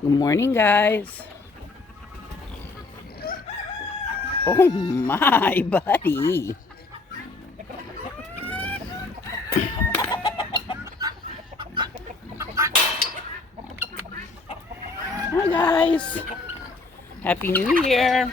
Good morning, guys. Oh my, buddy. Hi, guys. Happy New Year.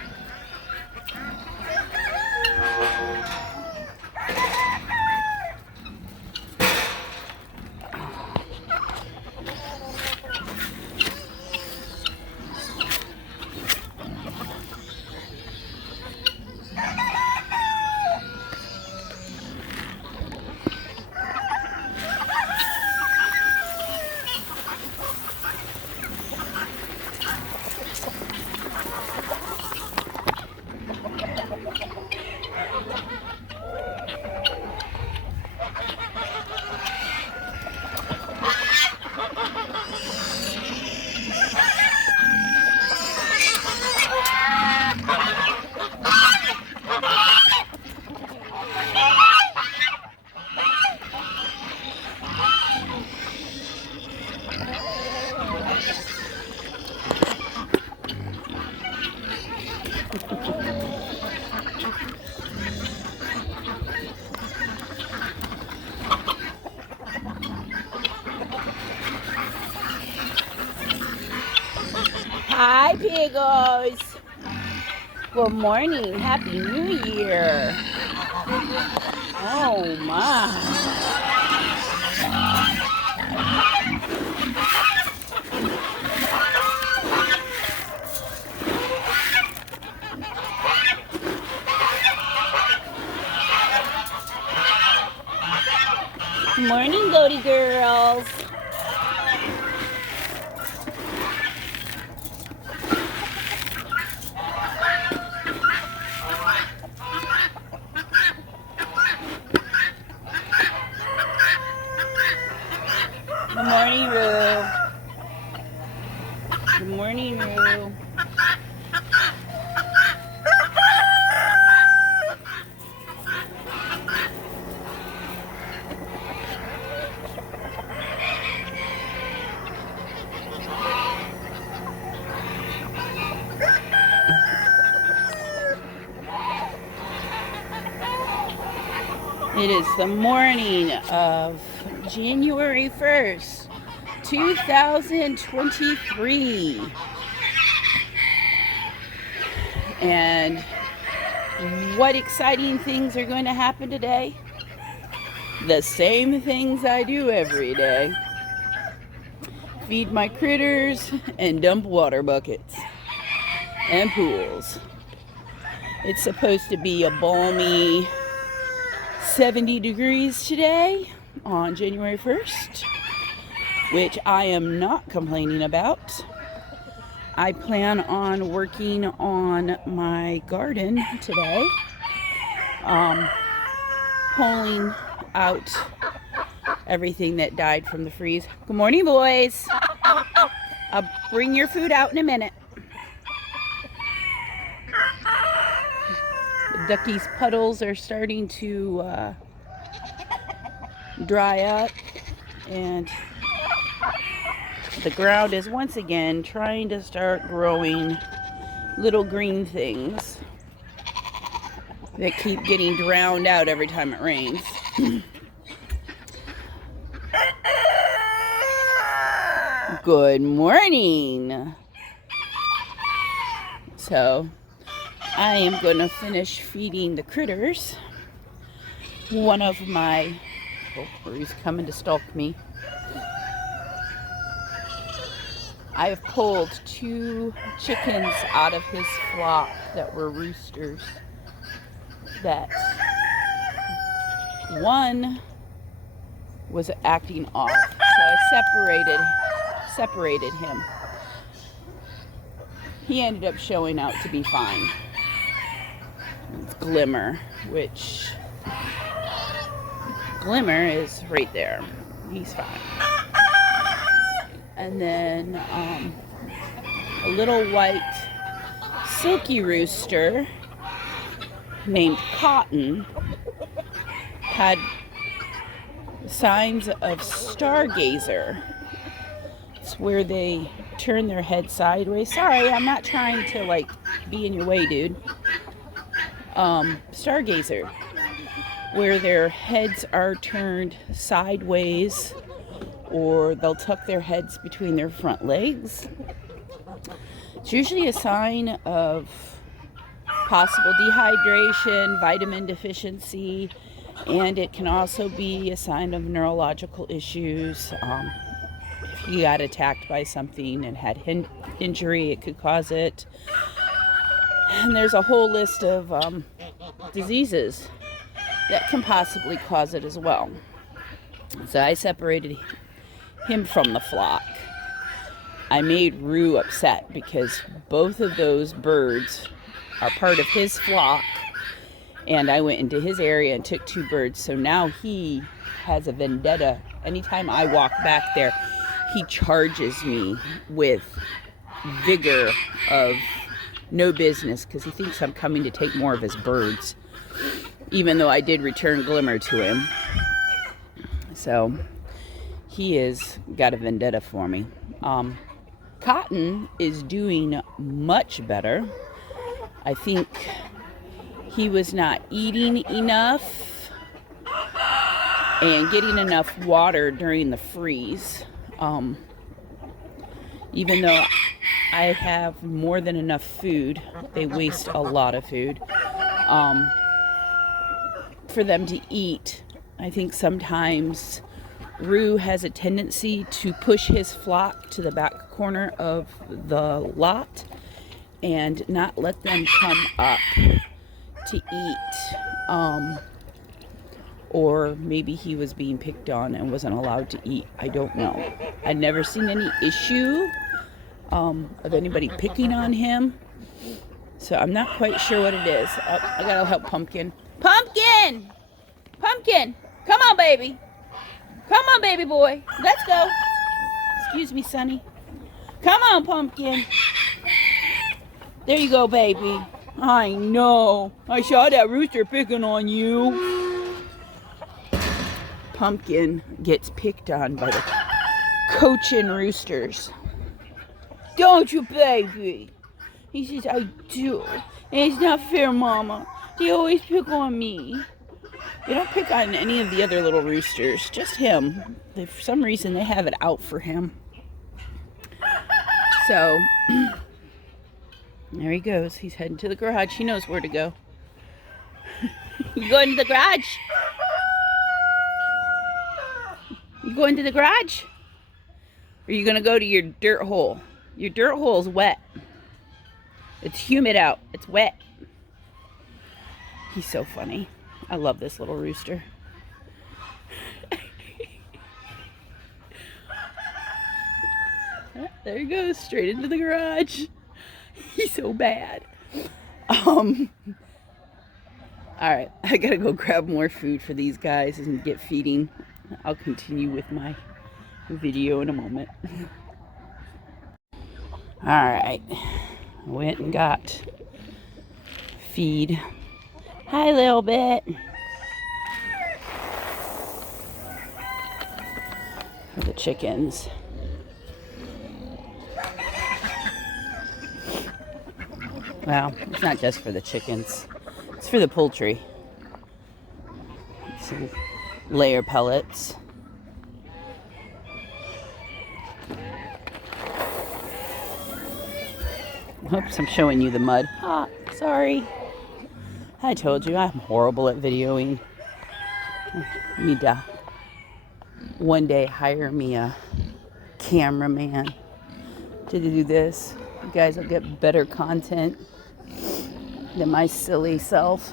Hi, Piggos. Good morning. Happy New Year. Oh my. Good morning, goaty girls. Good morning, Rue. Good morning, Rue. It is the morning of January 1st, 2023. And what exciting things are going to happen today? The same things I do every day. Feed my critters and dump water buckets and pools. It's supposed to be a balmy 70 degrees today on January 1st, which I am not complaining about. I plan on working on my garden today, pulling out everything that died from the freeze. Good morning, boys. I'll bring your food out in a minute. The duckies' puddles are starting to dry up, and the ground is once again trying to start growing little green things that keep getting drowned out every time it rains. Good morning. So I am going to finish feeding the critters. One of my, he's coming to stalk me. I've pulled 2 chickens out of his flock that were roosters. That one was acting off, so I separated him. He ended up showing out to be fine. It's Glimmer, which Glimmer is right there. He's fine. And then a little white silky rooster named Cotton had signs of stargazer. It's where they turn their head sideways. Sorry, I'm not trying to like be in your way, dude. Stargazer, where their heads are turned sideways, or they'll tuck their heads between their front legs. It's usually a sign of possible dehydration, vitamin deficiency, and it can also be a sign of neurological issues. If you got attacked by something and had injury, it could cause it. And there's a whole list of diseases that can possibly cause it as well. So I separated him from the flock. I made Rue upset because both of those birds are part of his flock, and I went into his area and took 2 birds. So now he has a vendetta. Anytime I walk back there, he charges me with vigor of no business because he thinks I'm coming to take more of his birds, even though I did return Glimmer to him. So he has got a vendetta for me. Cotton is doing much better. I think he was not eating enough and getting enough water during the freeze. Even though I have more than enough food, they waste a lot of food for them to eat. I think sometimes Rue has a tendency to push his flock to the back corner of the lot and not let them come up to eat. Or maybe he was being picked on and wasn't allowed to eat. I don't know. I've never seen any issue of anybody picking on him. So I'm not quite sure what it is. I gotta help Pumpkin. Pumpkin! Pumpkin! Come on, baby. Come on, baby boy. Let's go. Excuse me, Sonny. Come on, Pumpkin. There you go, baby. I know. I saw that rooster picking on you. Pumpkin gets picked on by the cochin roosters. Don't you, baby? He says, I do. And it's not fair, Mama. They always pick on me. They don't pick on any of the other little roosters, just him. For some reason, they have it out for him. So, there he goes. He's heading to the garage. He knows where to go. You going to the garage? You going to the garage? Or are you going to go to your dirt hole? Your dirt hole is wet. It's humid out. It's wet. He's so funny. I love this little rooster. There he goes, straight into the garage. He's so bad. Alright, I gotta go grab more food for these guys and get feeding. I'll continue with my video in a moment. Alright, went and got feed. Hi, little bit. For the chickens. Well, it's not just for the chickens. It's for the poultry. Some layer pellets. Oops, I'm showing you the mud. Ah, sorry. I told you, I'm horrible at videoing. I need to one day hire me a cameraman to do this. You guys will get better content than my silly self.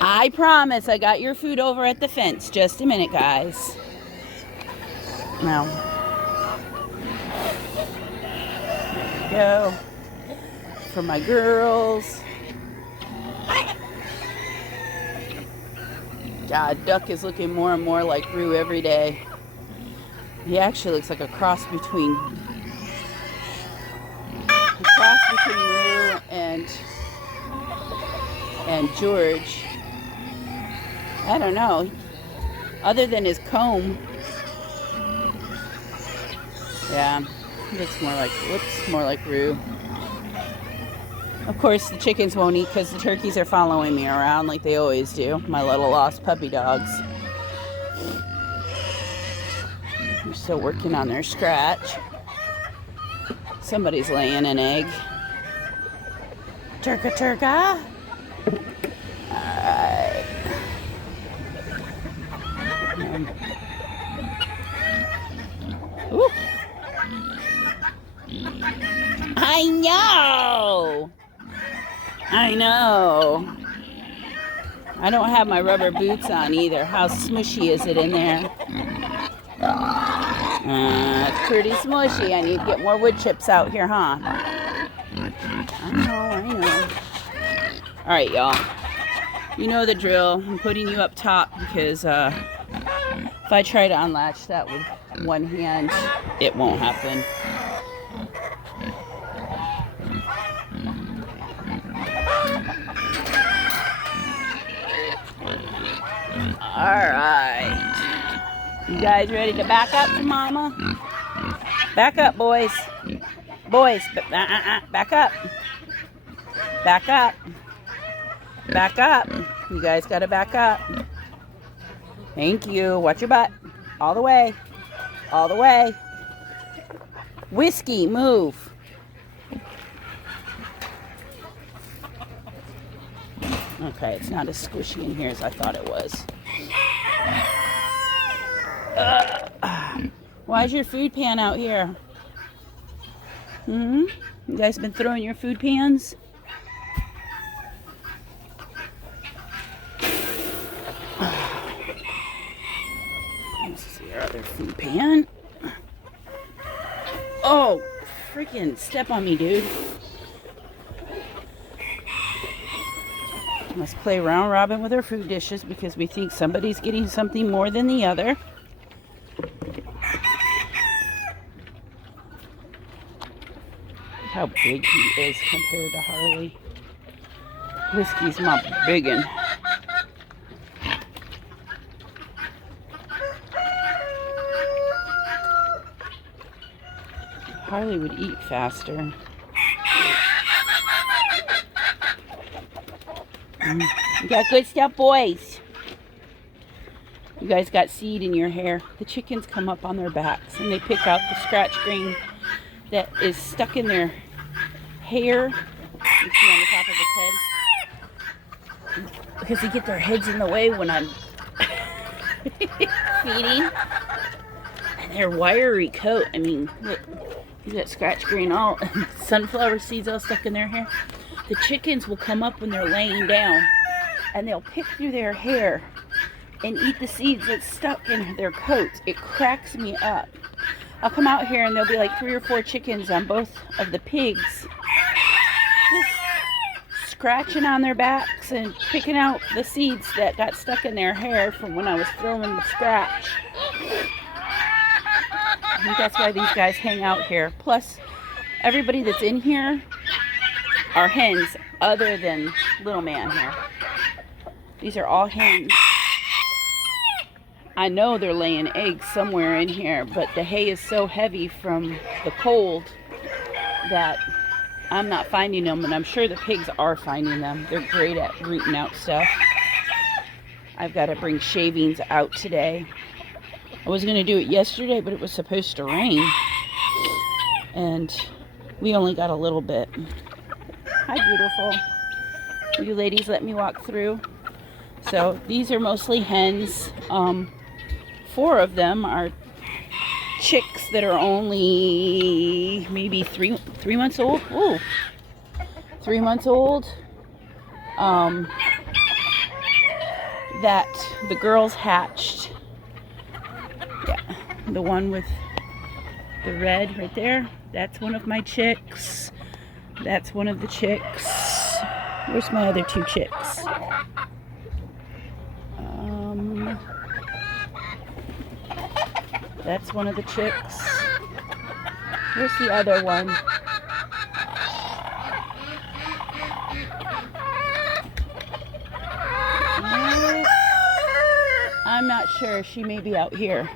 I promise I got your food over at the fence. Just a minute, guys. Now, there we go. For my girls. God, Duck is looking more and more like Rue every day. He actually looks like a cross between Rue and George. I don't know. Other than his comb. Yeah, looks more like Rue. Of course, the chickens won't eat because the turkeys are following me around like they always do. My little lost puppy dogs. They're still working on their scratch. Somebody's laying an egg. Turka. Alright. Ooh. I know. I don't have my rubber boots on either. How smushy is it in there? It's pretty smushy. I need to get more wood chips out here, huh? I know. Alright, y'all. You know the drill. I'm putting you up top because if I try to unlatch that with one hand, it won't happen. Alright. You guys ready to back up to Mama? Back up, boys. Boys, back up. Back up. Back up. You guys gotta back up. Thank you. Watch your butt. All the way. All the way. Whiskey, move. Okay, it's not as squishy in here as I thought it was. Why's your food pan out here? You guys been throwing your food pans? This is your other food pan. Oh, freaking step on me, dude. Let's play round robin with our food dishes because we think somebody's getting something more than the other. How big he is compared to Harley. Whiskey's my biggin'. Harley would eat faster. You got good stuff, boys. You guys got seed in your hair. The chickens come up on their backs and they pick out the scratch green that is stuck in their hair. You see on the top of his head. Because they get their heads in the way when I'm feeding. And their wiry coat. I mean, look. You got scratch green all, sunflower seeds all stuck in their hair. The chickens will come up when they're laying down and they'll pick through their hair and eat the seeds that's stuck in their coats. It cracks me up. I'll come out here and there'll be like 3 or 4 chickens on both of the pigs just scratching on their backs and picking out the seeds that got stuck in their hair from when I was throwing the scratch. I think that's why these guys hang out here. Plus, everybody that's in here are hens other than little man here. These are all hens. I know they're laying eggs somewhere in here, but the hay is so heavy from the cold that I'm not finding them, and I'm sure the pigs are finding them. They're great at rooting out stuff. I've got to bring shavings out today. I was going to do it yesterday, but it was supposed to rain. And we only got a little bit. Hi, beautiful. Will you ladies let me walk through? So these are mostly hens. 4 of them are chicks that are only maybe 3 months old. Ooh, 3 months old. That the girls hatched. Yeah, the one with the red right there. That's one of my chicks. That's one of the chicks. Where's my other 2 chicks? That's one of the chicks. Where's the other one? I'm not sure. She may be out here.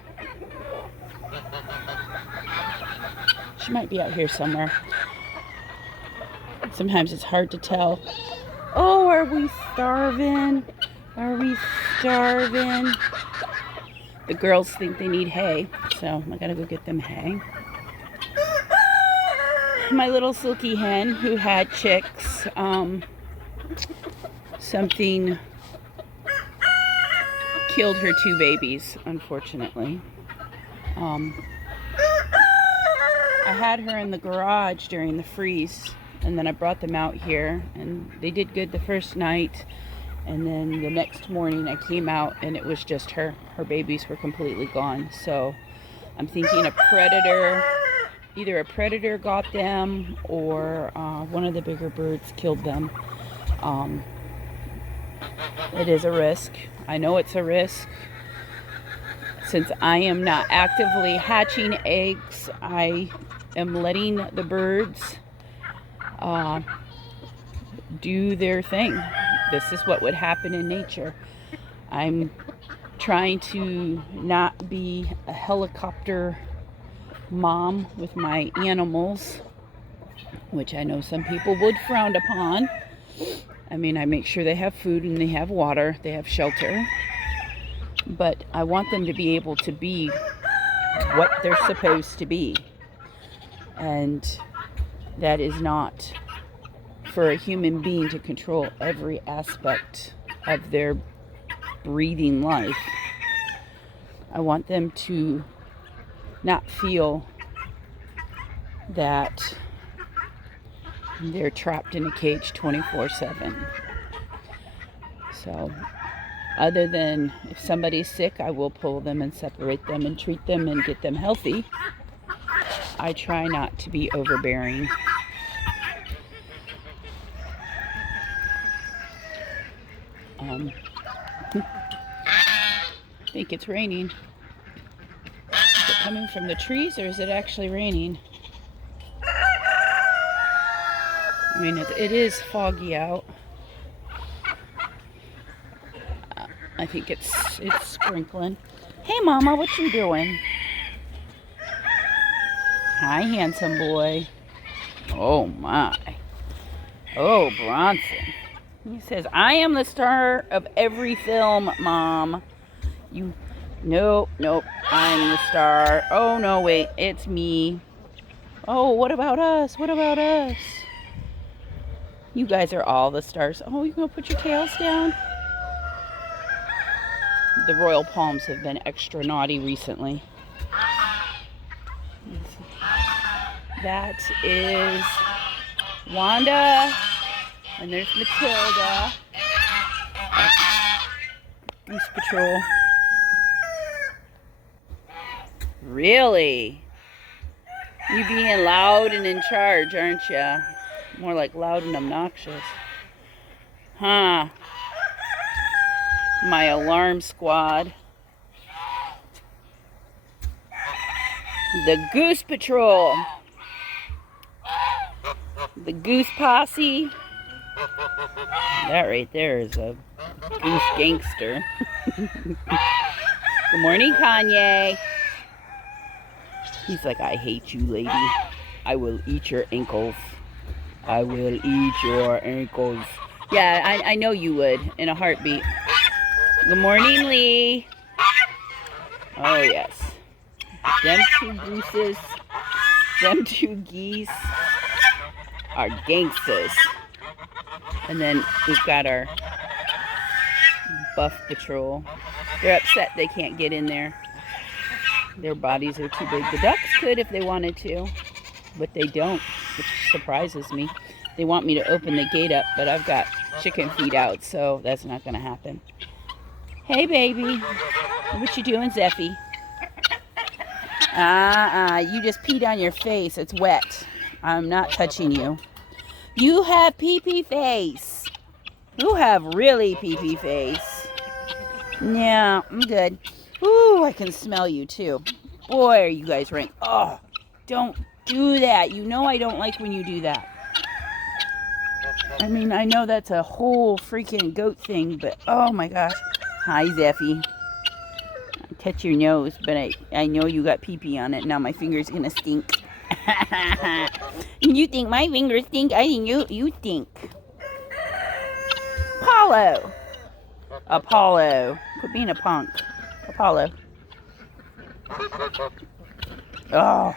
She might be out here somewhere. Sometimes it's hard to tell. Oh, are we starving? Are we starving? The girls think they need hay, so I gotta go get them hay. My little silky hen who had chicks, something killed her 2 babies, unfortunately. I had her in the garage during the freeze, and then I brought them out here, and they did good the first night, and then the next morning I came out and it was just her. Her babies were completely gone. So I'm thinking either a predator got them or one of the bigger birds killed them. It is a risk. I know it's a risk. Since I am not actively hatching eggs, I am letting the birds do their thing. This is what would happen in nature. I'm trying to not be a helicopter mom with my animals, which I know some people would frown upon. I mean, I make sure they have food and they have water, they have shelter. But I want them to be able to be what they're supposed to be. And that is not for a human being to control every aspect of their breathing life. I want them to not feel that they're trapped in a cage 24/7. So, other than if somebody's sick, I will pull them and separate them and treat them and get them healthy. I try not to be overbearing. I think it's raining. Is it coming from the trees or is it actually raining? I mean, it is foggy out. I think it's sprinkling. Hey, Mama, what you doing? Hi, handsome boy. Oh, my. Oh, Bronson. He says, I am the star of every film, Mom. Nope, I'm the star. Oh, no, wait, it's me. Oh, what about us? What about us? You guys are all the stars. Oh, you gonna put your tails down? The royal palms have been extra naughty recently. That is Wanda, and there's Matilda. Goose Patrol. Really? You being loud and in charge, aren't you? More like loud and obnoxious. Huh. My alarm squad. The Goose Patrol. The Goose Posse. That right there is a goose gangster. Good morning, Kanye. He's like, I hate you, lady. I will eat your ankles. I will eat your ankles. Yeah, I know you would, in a heartbeat. Good morning, Lee. Oh, yes. Them 2 gooses, them 2 geese are gangsters. And then we've got our Buff Patrol. They're upset they can't get in there. Their bodies are too big. The ducks could if they wanted to, but they don't, which surprises me. They want me to open the gate up, but I've got chicken feed out, so that's not going to happen. Hey, baby. What you doing, Zeffy? You just peed on your face. It's wet. I'm not touching you. You have pee-pee face. You have really pee-pee face. Yeah, I'm good. Ooh, I can smell you, too. Boy, are you guys rank. Oh, don't do that. You know I don't like when you do that. I mean, I know that's a whole freaking goat thing, but oh my gosh. Hi, Zeffy. touch your nose, but I know you got pee-pee on it. Now my finger's gonna stink. You think my fingers stink? I think you stink. Apollo. Quit being a punk. Apollo. Oh.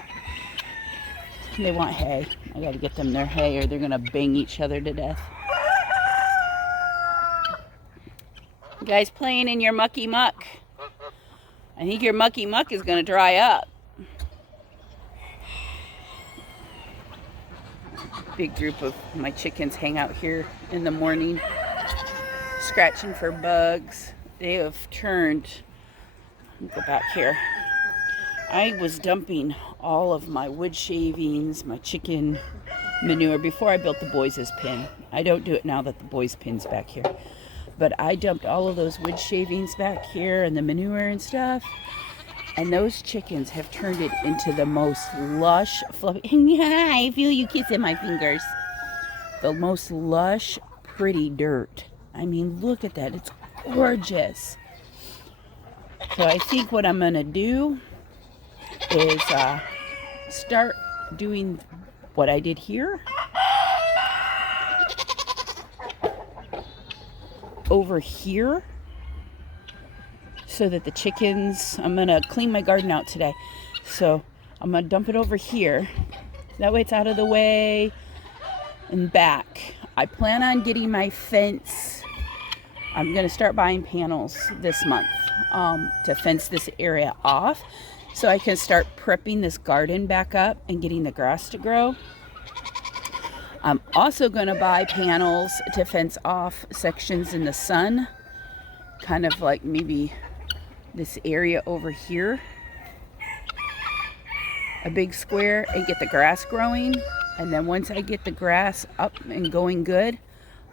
They want hay. I gotta get them their hay or they're gonna bang each other to death. You guys playing in your mucky muck. I think your mucky muck is gonna dry up. Big group of my chickens hang out here in the morning, scratching for bugs. They have turned. Let me go back here. I was dumping all of my wood shavings, my chicken manure before I built the boys' pen. I don't do it now that the boys' pen's back here. But I dumped all of those wood shavings back here and the manure and stuff. And those chickens have turned it into the most lush, fluffy. I feel you kissing my fingers. The most lush, pretty dirt. I mean, look at that. It's gorgeous. So I think what I'm going to do is start doing what I did here over here so that the chickens, I'm gonna clean my garden out today, so I'm gonna dump it over here, that way it's out of the way and back. I plan on getting my fence. I'm gonna start buying panels this month to fence this area off so I can start prepping this garden back up and getting the grass to grow. I'm also going to buy panels to fence off sections in the sun, kind of like maybe this area over here, a big square, and get the grass growing. And then once I get the grass up and going good,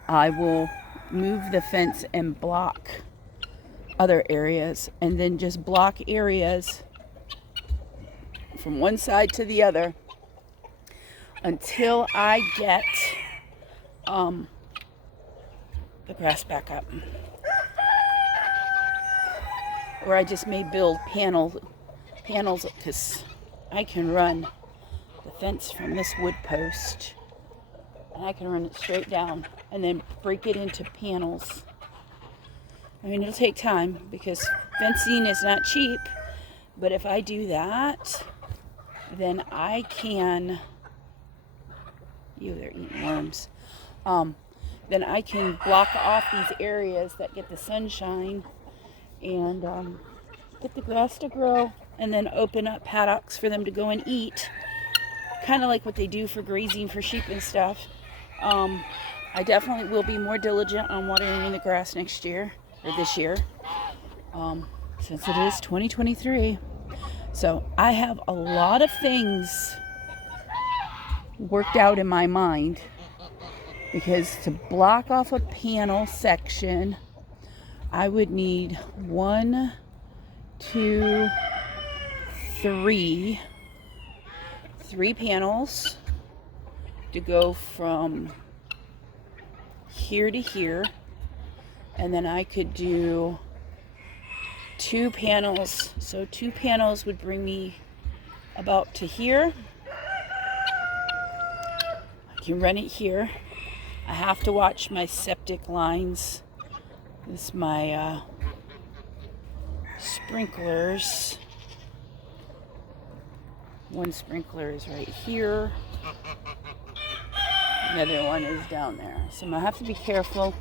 I will move the fence and block other areas, and then just block areas from one side to the other until I get the grass back up. Or I just may build panels because I can run the fence from this wood post and I can run it straight down and then break it into panels. I mean, it'll take time because fencing is not cheap, but if I do that, then I can, they're eating worms. Then I can block off these areas that get the sunshine and get the grass to grow, and then open up paddocks for them to go and eat, kind of like what they do for grazing for sheep and stuff. I definitely will be more diligent on watering the grass next year, or this year, since it is 2023. So I have a lot of things worked out in my mind, because to block off a panel section, I would need 1, 2, 3 panels to go from here to here, and then I could do 2 panels. So 2 panels would bring me about to here. I can run it here. I have to watch my septic lines. This is my sprinklers. One sprinkler is right here. The other one is down there. So I'm gonna have to be careful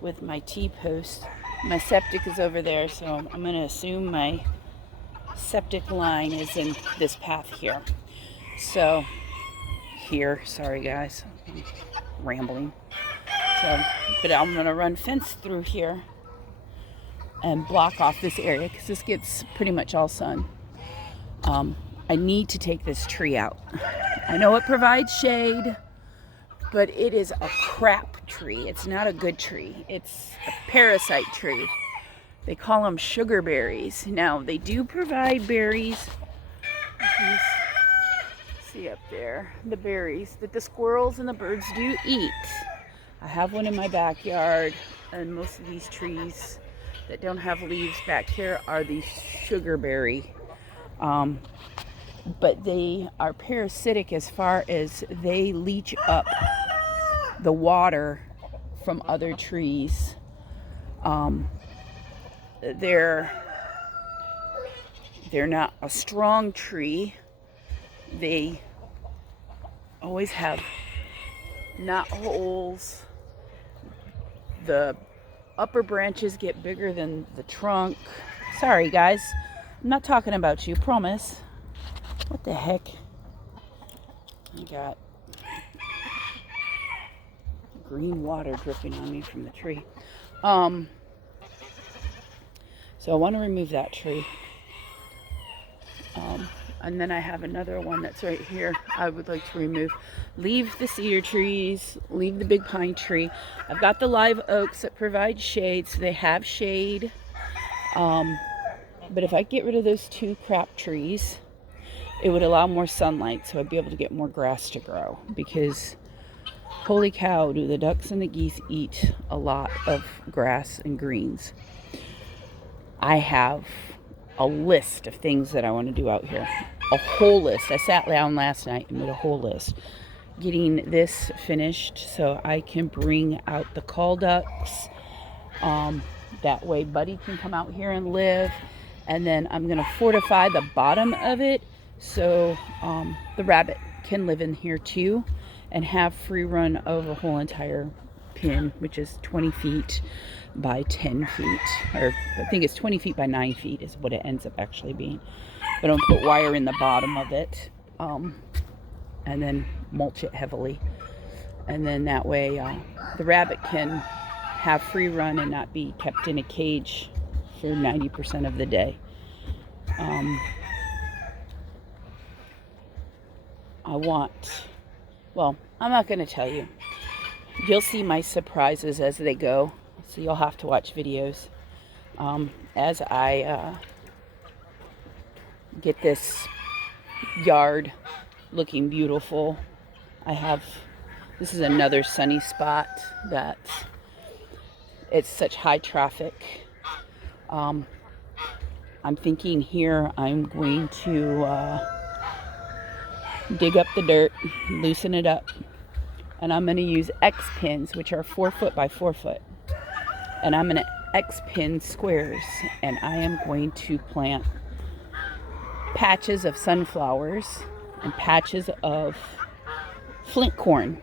with my T-post. My septic is over there, so I'm gonna assume my septic line is in this path here. So here, sorry guys, I'm rambling. So, but I'm gonna run fence through here and block off this area because this gets pretty much all sun. I need to take this tree out. I know it provides shade, but it is a crap tree. It's not a good tree. It's a parasite tree. They call them sugar berries. Now, they do provide berries. See up there, the berries that the squirrels and the birds do eat. I have one in my backyard, and most of these trees that don't have leaves back here are the sugarberry. But they are parasitic as far as they leach up the water from other trees. They're not a strong tree. They always have knot holes. The upper branches get bigger than the trunk. Sorry guys, I'm not talking about you, promise. What the heck? I got green water dripping on me from the tree. So I want to remove that tree. And then I have another one that's right here I would like to remove. Leave the cedar trees, leave the big pine tree. I've got the live oaks that provide shade, so they have shade. But if I get rid of those two crap trees, it would allow more sunlight, so I'd be able to get more grass to grow. Because holy cow, do the ducks and the geese eat a lot of grass and greens. I have a list of things that I want to do out here. A whole list. I sat down last night and made a whole list. Getting this finished so I can bring out the call ducks. That way Buddy can come out here and live. And then I'm going to fortify the bottom of it so the rabbit can live in here too and have free run of a whole entire pen, which is 20 feet by 10 feet, or I think it's 20 feet by 9 feet is what it ends up actually being. But I'm gonna put wire in the bottom of it, and then mulch it heavily, and then that way the rabbit can have free run and not be kept in a cage for 90% of the day. I'm not going to tell you. You'll see my surprises as they go, so you'll have to watch videos. As I get this yard looking beautiful, this is another sunny spot that it's such high traffic. I'm thinking here I'm going to dig up the dirt, loosen it up, and I'm going to use X pins, which are 4 foot by 4 foot, and I'm going to X pin squares, and I am going to plant patches of sunflowers and patches of flint corn,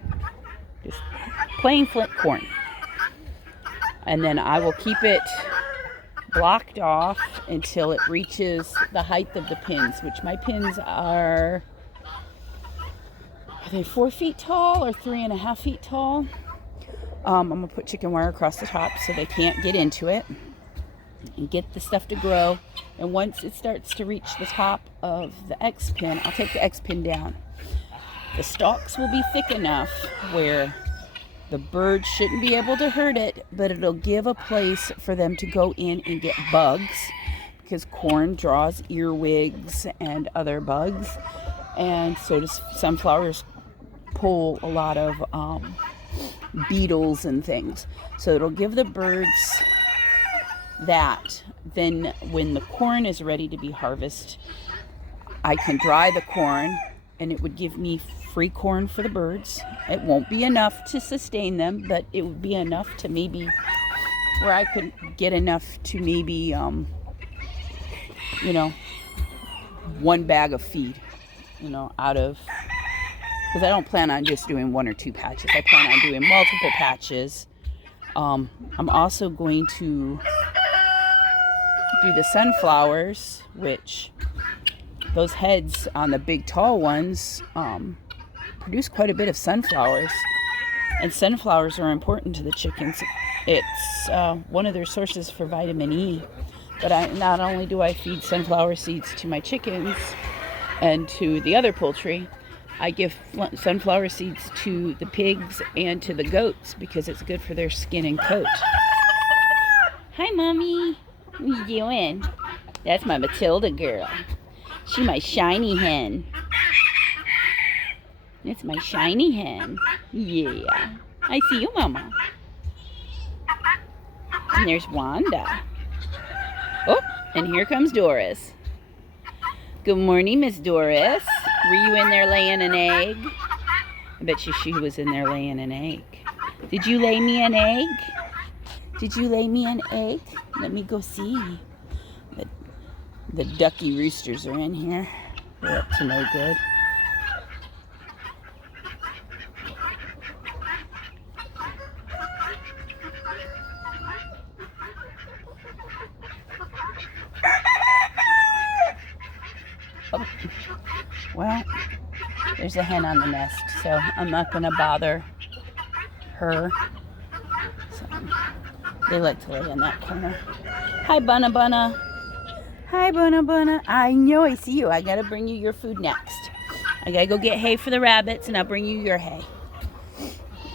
just plain flint corn, and then I will keep it blocked off until it reaches the height of the pins, which my pins are they 4 feet tall or 3.5 feet tall? I'm gonna put chicken wire across the top so they can't get into it, and get the stuff to grow. And once it starts to reach the top of the X pin, I'll take the X pin down. The stalks will be thick enough where the birds shouldn't be able to hurt it, but it'll give a place for them to go in and get bugs, because corn draws earwigs and other bugs, and so does sunflowers pull a lot of beetles and things. So it'll give the birds that. Then when the corn is ready to be harvested, I can dry the corn, and it would give me free corn for the birds. It won't be enough to sustain them, but it would be enough to maybe where I could get enough to maybe one bag of feed, out of, because I don't plan on just doing 1 or 2 patches. I plan on doing multiple patches. I'm also going to do the sunflowers, which those heads on the big tall ones produce quite a bit of sunflowers, and sunflowers are important to the chickens. It's one of their sources for vitamin E. But not only do I feed sunflower seeds to my chickens and to the other poultry, I give sunflower seeds to the pigs and to the goats because it's good for their skin and coat. Hi, Mommy. What are you doing? That's my Matilda girl. She's my shiny hen. That's my shiny hen. Yeah. I see you, Mama. And there's Wanda. Oh, and here comes Doris. Good morning, Miss Doris. Were you in there laying an egg? I bet she was in there laying an egg. Did you lay me an egg? Did you lay me an egg? Let me go see. The ducky roosters are in here. They're up to no good. Oh. Well, there's a hen on the nest, so I'm not going to bother her. So, they like to lay in that corner. Hi, Bunna Bunna. Hi, Bunna Bunna. I know, I see you. I got to bring you your food next. I got to go get hay for the rabbits, and I'll bring you your hay.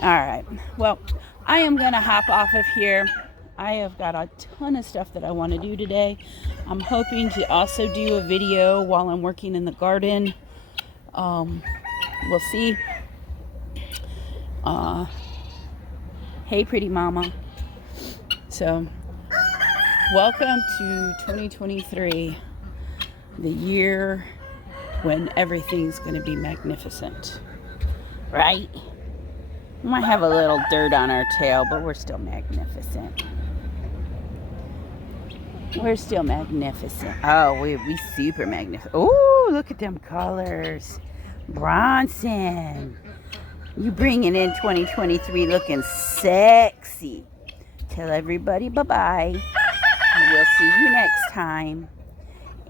All right. Well, I am going to hop off of here. I have got a ton of stuff that I want to do today. I'm hoping to also do a video while I'm working in the garden. We'll see. Hey, pretty mama. So, welcome to 2023, the year when everything's going to be magnificent, right? We might have a little dirt on our tail, but we're still magnificent. We're still magnificent. Oh, we super magnificent. Oh, look at them colors. Bronson, you bringing in 2023 looking sexy. Tell everybody bye-bye. We'll see you next time.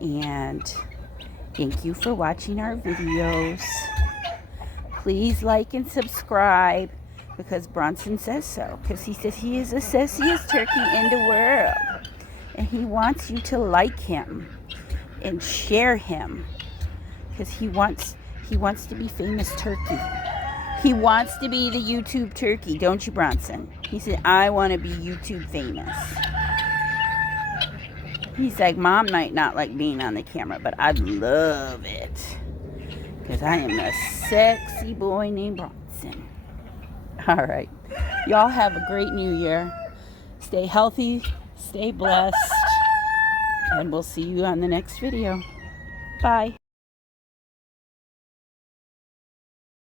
And thank you for watching our videos. Please like and subscribe because Bronson says so. Because he says he is the sexiest turkey in the world. And he wants you to like him and share him. Because he wants to be famous turkey. He wants to be the YouTube turkey, don't you, Bronson? He said, I want to be YouTube famous. He's like, Mom might not like being on the camera, but I love it. Because I am a sexy boy named Bronson. All right. Y'all have a great new year. Stay healthy, stay blessed, and we'll see you on the next video. Bye.